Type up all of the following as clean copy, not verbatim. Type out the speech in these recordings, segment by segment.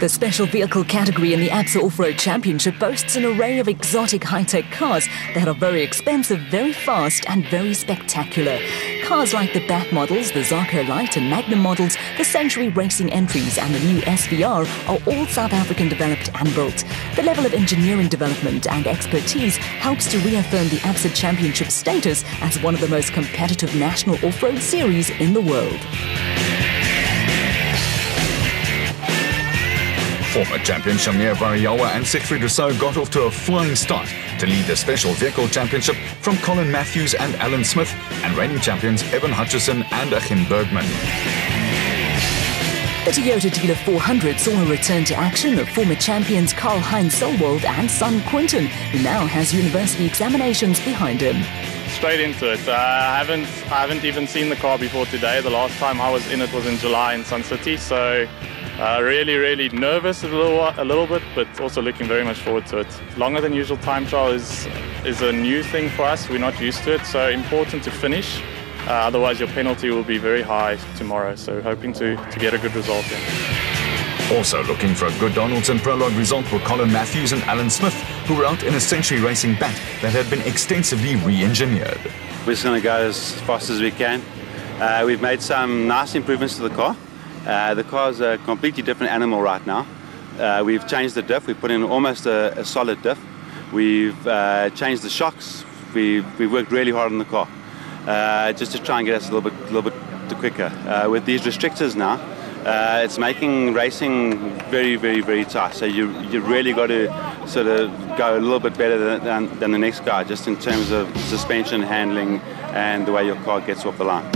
The special vehicle category in the Absa Off-Road Championship boasts an array of exotic high-tech cars that are very expensive, very fast and very spectacular. Cars like the Bat models, the Zarko Light and Magnum models, the Century Racing entries and the new SVR are all South African developed and built. The level of engineering development and expertise helps to reaffirm the Absa Championship status as one of the most competitive national off-road series in the world. Former champion Shamir Variawa and Siegfried Rousseau got off to a flying start to lead the Special Vehicle Championship from Colin Matthews and Alan Smith and reigning champions Evan Hutchison and Achim Bergman. The Toyota Dealer 400 saw a return to action of former champions Karl-Heinz Solwald and son Quinton, who now has university examinations behind him. Straight into it. I haven't even seen the car before today. The last time I was in it was in July in Sun City, so really nervous a little bit, but also looking very much forward to it. Longer than usual time trial is a new thing for us. We're not used to it, so important to finish. Otherwise your penalty will be very high tomorrow, so hoping to get a good result in. Also looking for a good Donaldson prologue result were Colin Matthews and Alan Smith, who were out in a Century Racing Bat that had been extensively re-engineered. We're just going to go as fast as we can. We've made some nice improvements to the car. The car's a completely different animal right now. We've changed the diff. We've put in almost a solid diff. We've changed the shocks. We've worked really hard on the car just to try and get us a little bit quicker. With these restrictors now, it's making racing very tight. So you really got to sort of go a little bit better than the next guy, just in terms of suspension handling and the way your car gets off the line.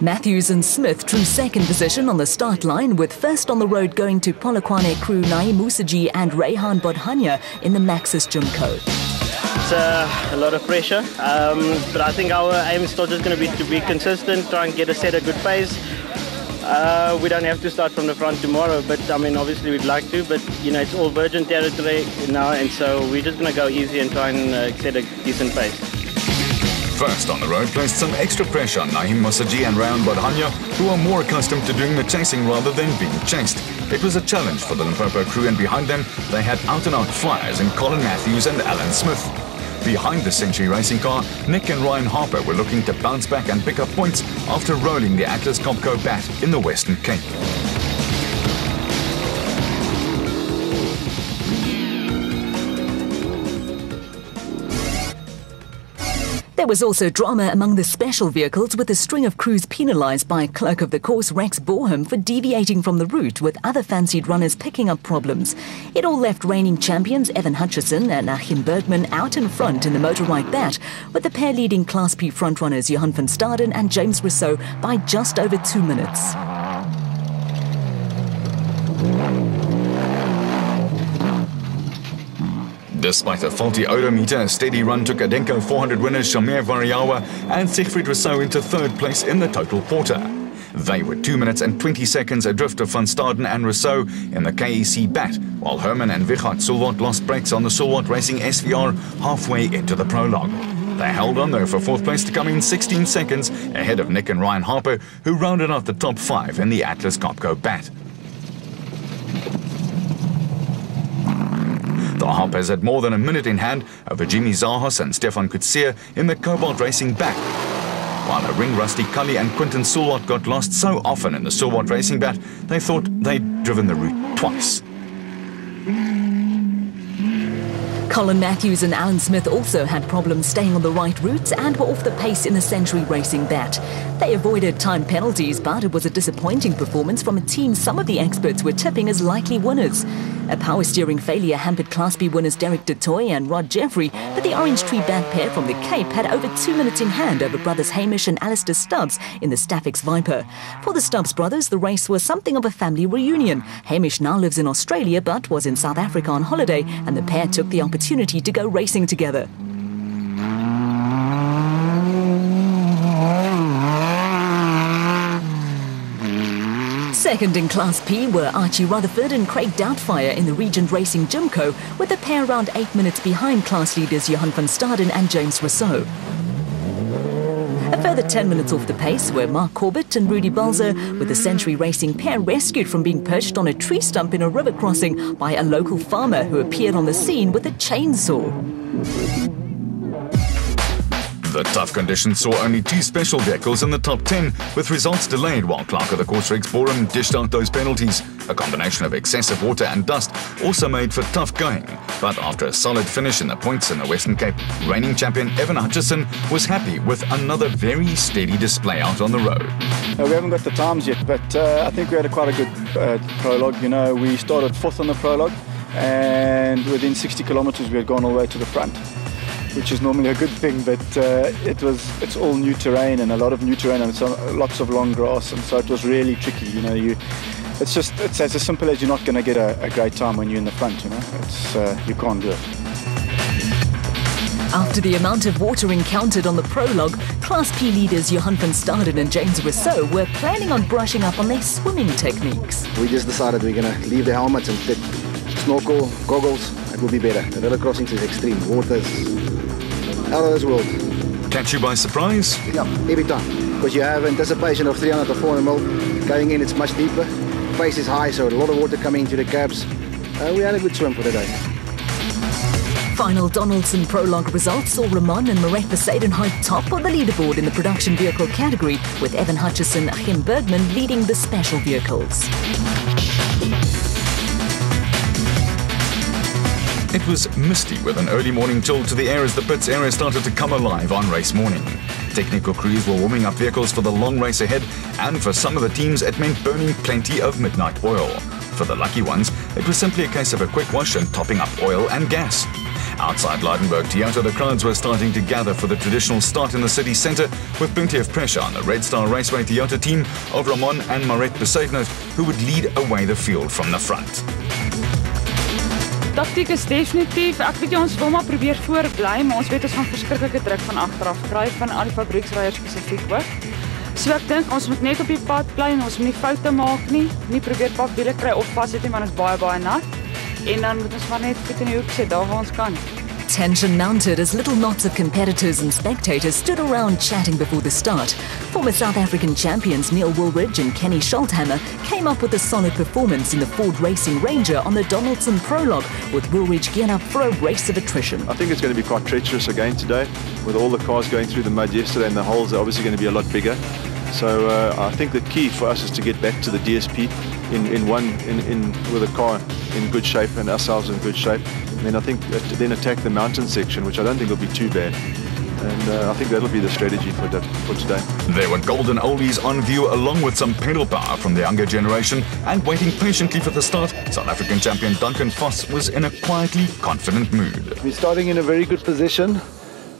Matthews and Smith drew second position on the start line, with first on the road going to Polokwane crew Naeem Musaji and Rayhan Bodhania in the Maxxis Jimco. It's a lot of pressure, but I think our aim is still just going to be consistent, try and set a good pace. We don't have to start from the front tomorrow, but I mean, obviously we'd like to, but you know, it's all virgin territory now, and so we're just going to go easy and try and set a decent pace. First on the road placed some extra pressure on Naeem Musaji and Rayhan Bodhania, who are more accustomed to doing the chasing rather than being chased. It was a challenge for the Limpopo crew, and behind them they had out-and-out flyers in Colin Matthews and Alan Smith. Behind the Century Racing car, Nick and Ryan Harper were looking to bounce back and pick up points after rolling the Atlas Copco Bat in the Western Cape. There was also drama among the special vehicles, with a string of crews penalised by clerk of the course Rex Boreham for deviating from the route, with other fancied runners picking up problems. It all left reigning champions Evan Hutchison and Achim Bergman out in front in the motorbike Bat, with the pair leading Class P frontrunners Johan van Staden and James Rousseau by just over 2 minutes. Despite a faulty odometer, a steady run took Adenko 400 winners Shamir Variawa and Siegfried Rousseau into third place in the total quarter. They were 2 minutes and 20 seconds adrift of Van Staden and Rousseau in the KEC Bat, while Herman and Wichert Sulwat lost brakes on the Sulwat Racing SVR halfway into the prologue. They held on though for fourth place to come in 16 seconds ahead of Nick and Ryan Harper, who rounded out the top 5 in the Atlas Copco Bat. The Harpers had more than a minute in hand over Jimmy Zahos and Stefan Kutsia in the Cobalt Racing Bat, while a ring-rusty Cully and Quinton Sulwat got lost so often in the Sulwat Racing Bat they thought they'd driven the route twice. Colin Matthews and Alan Smith also had problems staying on the right route and were off the pace in the Century Racing Bat. They avoided time penalties, but it was a disappointing performance from a team some of the experts were tipping as likely winners. A power steering failure hampered Class B winners Derek Du Toit and Rod Jeffrey, but the Orange Tree Bat pair from the Cape had over 2 minutes in hand over brothers Hamish and Alistair Stubbs in the Staffix Viper. For the Stubbs brothers, the race was something of a family reunion. Hamish now lives in Australia but was in South Africa on holiday, and the pair took the opportunity to go racing together. Second in Class P were Archie Rutherford and Craig Doubtfire in the Regent Racing Jimco, with the pair around 8 minutes behind class leaders Johan van Staden and James Rousseau. A further 10 minutes off the pace were Mark Corbett and Rudy Balzer, with the Century Racing pair rescued from being perched on a tree stump in a river crossing by a local farmer who appeared on the scene with a chainsaw. The tough conditions saw only 2 special vehicles in the top 10, with results delayed while Clark of the course Rex Borum dished out those penalties. A combination of excessive water and dust also made for tough going, but after a solid finish in the points in the Western Cape, reigning champion Evan Hutchison was happy with another very steady display out on the road. We haven't got the times yet, but I think we had quite a good prologue. You know, we started 4th on the prologue, and within 60 kilometers we had gone all the way to the front, which is normally a good thing, but it's all new terrain and a lot of new terrain and lots of long grass, and so it was really tricky. You know, it's as simple as you're not going to get a great time when you're in the front. You know, you can't do it. After the amount of water encountered on the prologue, Class P leaders Johan van Staden and James Rousseau were planning on brushing up on their swimming techniques. We just decided we're going to leave the helmets and take snorkel, goggles. It will be better. The river crossing is extreme. Water's out of this world. Catch you by surprise? Yeah, every time. Because you have anticipation of 300 or 400 mil. Going in, it's much deeper. Pace is high, so a lot of water coming into the cabs. We had a good swim for the day. Final Donaldson prologue results saw Ramon and Marek Versteydenhout top of the leaderboard in the production vehicle category, with Evan Hutchison and Achim Bergman leading the special vehicles. It was misty with an early morning chill to the air as the pits area started to come alive on race morning. Technical crews were warming up vehicles for the long race ahead, and for some of the teams it meant burning plenty of midnight oil. For the lucky ones, it was simply a case of a quick wash and topping up oil and gas. Outside Lydenburg Toyota, the crowds were starting to gather for the traditional start in the city centre, with plenty of pressure on the Red Star Raceway Toyota team of Ramon and Marek Versteydenhout, who would lead away the field from the front. Taktiek is definitief, ek weet jy, ons wil maar probeer voorbly, maar ons weet ons gaan verskriklike druk van agteraf kry van al die fabrieksryers spesifiek ook. So ek dink ons moet net op die pad bly en ons moet nie foute maak nie probeer pakwiele kry of vassit nie, want ons baie nat. En dan moet ons maar net goed in die hoek sit, daar waar ons kan. Tension mounted as little knots of competitors and spectators stood around chatting before the start. Former South African champions Neil Woolridge and Kenny Scholthammer came up with a solid performance in the Ford Racing Ranger on the Donaldson prologue, with Woolridge geared up for a race of attrition. I think it's going to be quite treacherous again today, with all the cars going through the mud yesterday, and the holes are obviously going to be a lot bigger. So I think the key for us is to get back to the DSP with a car in good shape and ourselves in good shape. And then I think then attack the mountain section, which I don't think will be too bad. And I think that'll be the strategy for today. There were golden oldies on view, along with some pedal power from the younger generation, and waiting patiently for the start, South African champion Duncan Vos was in a quietly confident mood. We're starting in a very good position.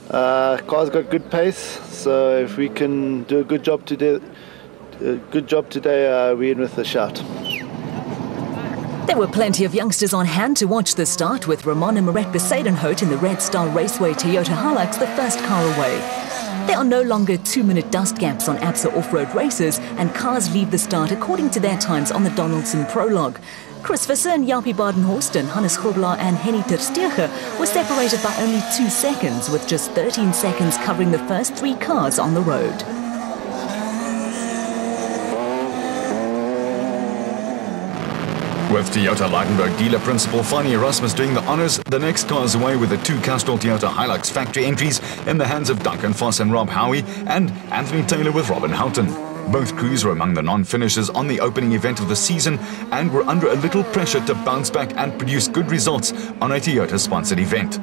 Car's got good pace, so if we can do a good job today, we're in with a shout. There were plenty of youngsters on hand to watch the start, with Ramon and Marek Versteydenhout in the Red Star Raceway Toyota Hilux the first car away. There are no longer 2-minute dust gaps on ABSA off-road races, and cars leave the start according to their times on the Donaldson prologue. Chris Visser and Jaapie Badenhorst, Hannes Grobler and Henny Tersteege were separated by only 2 seconds, with just 13 seconds covering the first 3 cars on the road. With Toyota Lydenburg dealer principal Fanny Erasmus doing the honours, the next cars away with the 2 Castrol Toyota Hilux factory entries in the hands of Duncan Vos and Rob Howie, and Anthony Taylor with Robin Houghton. Both crews were among the non-finishers on the opening event of the season and were under a little pressure to bounce back and produce good results on a Toyota-sponsored event.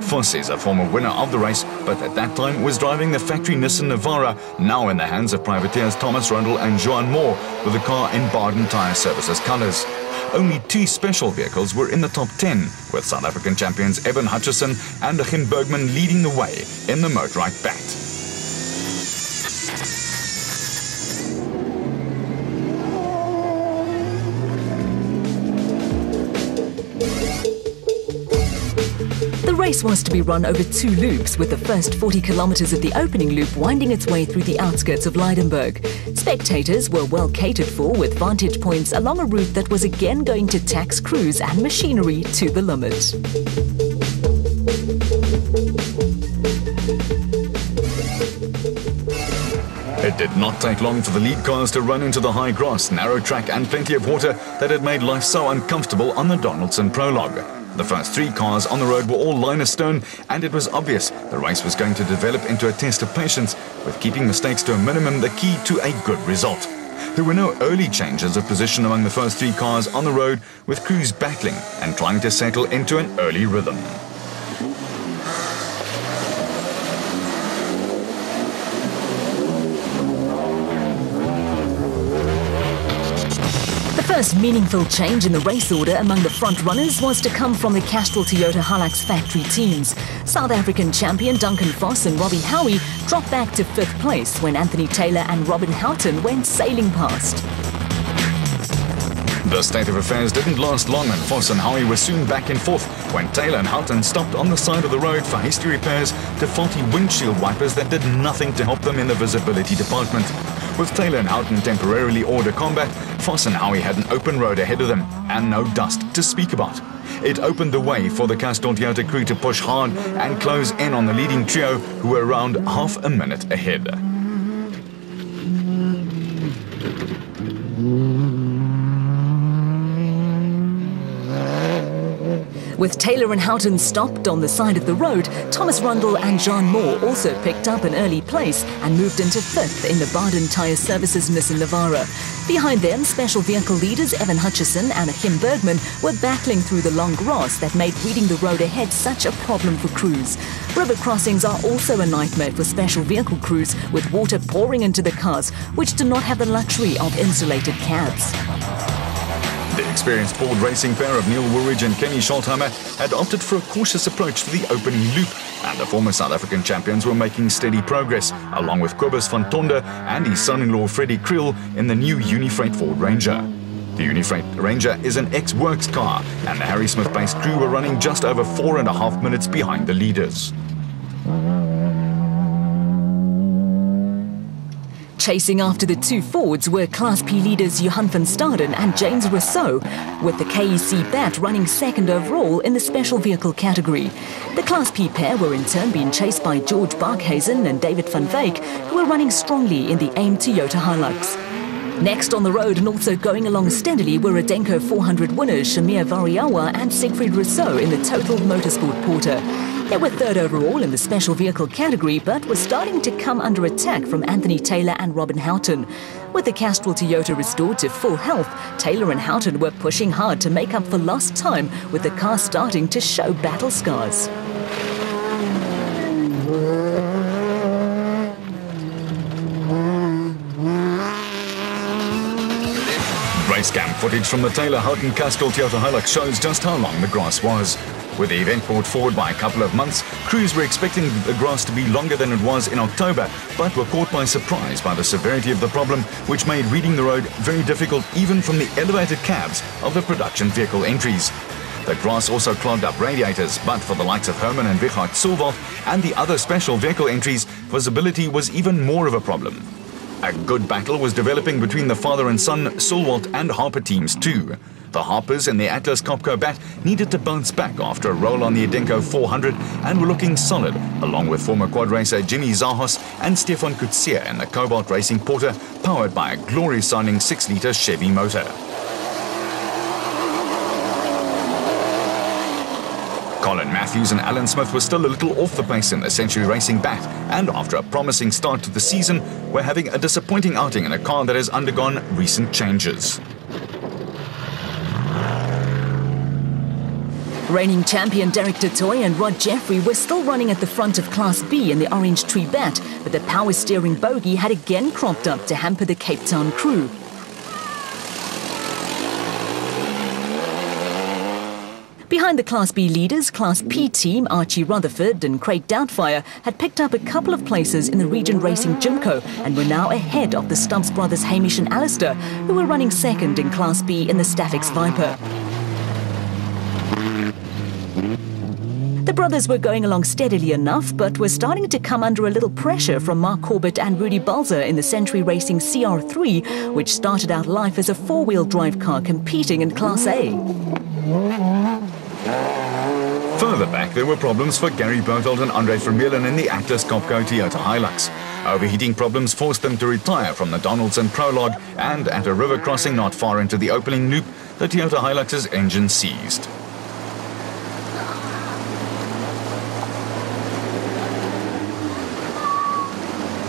Vos is a former winner of the race, but at that time was driving the factory Nissan Navara, now in the hands of privateers Thomas Rundle and Johan Moore, with the car in Baden Tyre Services colours. Only 2 special vehicles were in the top 10, with South African champions Evan Hutchison and Achim Bergman leading the way in the Motorrad Bat. The race was to be run over 2 loops, with the first 40 kilometres of the opening loop winding its way through the outskirts of Lydenburg. Spectators were well catered for, with vantage points along a route that was again going to tax crews and machinery to the limit. did not take long for the lead cars to run into the high grass, narrow track and plenty of water that had made life so uncomfortable on the Donaldson Prologue. The first 3 cars on the road were all line of stone, and it was obvious the race was going to develop into a test of patience, with keeping mistakes to a minimum the key to a good result. There were no early changes of position among the first 3 cars on the road, with crews battling and trying to settle into an early rhythm. The first meaningful change in the race order among the front runners was to come from the Castrol Toyota Hilux factory teams. South African champion Duncan Vos and Robbie Howie dropped back to 5th place when Anthony Taylor and Robin Houghton went sailing past. The state of affairs didn't last long, and Vos and Howie were soon back in 4th when Taylor and Houghton stopped on the side of the road for hasty repairs to faulty windshield wipers that did nothing to help them in the visibility department. With Taylor and Houghton temporarily hors de combat, Vos and Howie had an open road ahead of them and no dust to speak about. It opened the way for the Castrol Toyota crew to push hard and close in on the leading trio, who were around half a minute ahead. With Taylor and Houghton stopped on the side of the road, Thomas Rundle and John Moore also picked up an early place and moved into 5th in the Baden Tyre Services Nissan Navara. Behind them, special vehicle leaders Evan Hutchison and Achim Bergman were battling through the long grass that made reading the road ahead such a problem for crews. River crossings are also a nightmare for special vehicle crews, with water pouring into the cars, which do not have the luxury of insulated cabs. The experienced Ford racing pair of Neil Woolridge and Kenny Scholtheimer had opted for a cautious approach to the opening loop, and the former South African champions were making steady progress, along with Kobus van Tonde and his son-in-law Freddie Kriel in the new Unifreight Ford Ranger. The Unifreight Ranger is an ex-works car, and the Harry Smith-based crew were running just over 4.5 minutes behind the leaders. Chasing after the 2 Fords were Class P leaders Johan van Staden and James Rousseau, with the KEC Bat running 2nd overall in the special vehicle category. The Class P pair were in turn being chased by George Barkhuizen and David van Wyk, who were running strongly in the AIM Toyota Hilux. Next on the road and also going along steadily were Radenko 400 winners Shamir Variawa and Siegfried Rousseau in the Total Motorsport Porter. They were 3rd overall in the special vehicle category, but were starting to come under attack from Anthony Taylor and Robin Houghton. With the Castrol Toyota restored to full health, Taylor and Houghton were pushing hard to make up for lost time, with the car starting to show battle scars. Racecam footage from the Taylor Houghton Castrol Toyota Hilux shows just how long the grass was. With the event brought forward by a couple of months, crews were expecting the grass to be longer than it was in October, but were caught by surprise by the severity of the problem, which made reading the road very difficult even from the elevated cabs of the production vehicle entries. The grass also clogged up radiators, but for the likes of Herman and Wichard Silwald and the other special vehicle entries, visibility was even more of a problem. A good battle was developing between the father and son Silwald and Harper teams too. The Harpers and the Atlas Copco Bat needed to bounce back after a roll on the Adenko 400 and were looking solid, along with former quad racer Jimmy Zahos and Stefan Kutsia in the Cobalt Racing Porter, powered by a glorious-sounding 6-litre Chevy motor. Colin Matthews and Alan Smith were still a little off the pace in the Century Racing Bat, and after a promising start to the season, were having a disappointing outing in a car that has undergone recent changes. Reigning champion Derek Dutoy and Rod Jeffrey were still running at the front of Class B in the Orange Tree Bat, but the power steering bogey had again cropped up to hamper the Cape Town crew. Behind the Class B leaders, Class P team Archie Rutherford and Craig Doubtfire had picked up a couple of places in the Region Racing Jimco and were now ahead of the Stubbs brothers Hamish and Alistair, who were running 2nd in Class B in the Staffix Viper. The brothers were going along steadily enough, but were starting to come under a little pressure from Mark Corbett and Rudy Balzer in the Century Racing CR3, which started out life as a 4-wheel drive car competing in Class A. Further back, there were problems for Gary Berthold and Andre Vermeulen in the Atlas Copco Toyota Hilux. Overheating problems forced them to retire from the Donaldson Prologue, and at a river crossing not far into the opening loop, the Toyota Hilux's engine seized.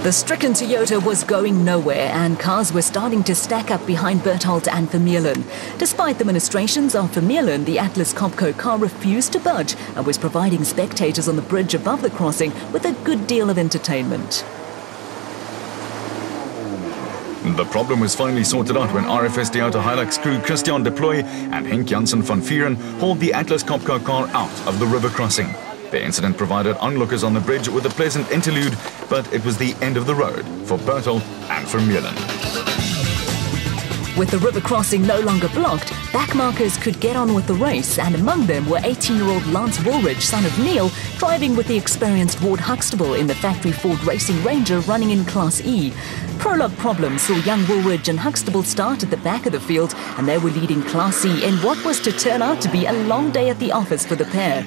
The stricken Toyota was going nowhere, and cars were starting to stack up behind Berthold and Vermeulen. Despite the ministrations of Vermeulen, the Atlas Copco car refused to budge and was providing spectators on the bridge above the crossing with a good deal of entertainment. The problem was finally sorted out when RFS Toyota Hilux crew Christian de Plooy and Henk Jansen van Vieren hauled the Atlas Copco car out of the river crossing. The incident provided onlookers on the bridge with a pleasant interlude, but it was the end of the road for Berthold and Vermeulen. With the river crossing no longer blocked, backmarkers could get on with the race, and among them were 18-year-old Lance Woolridge, son of Neil, driving with the experienced Ward Huxtable in the factory Ford Racing Ranger running in Class E. Prologue problems saw young Woolridge and Huxtable start at the back of the field, and they were leading Class E in what was to turn out to be a long day at the office for the pair.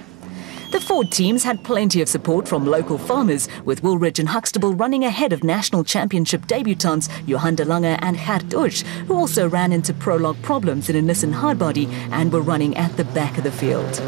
The Ford teams had plenty of support from local farmers, with Woolridge and Huxtable running ahead of national championship debutants Johan de Lange and Gert Usch, who also ran into prologue problems in a Nissan hardbody and were running at the back of the field.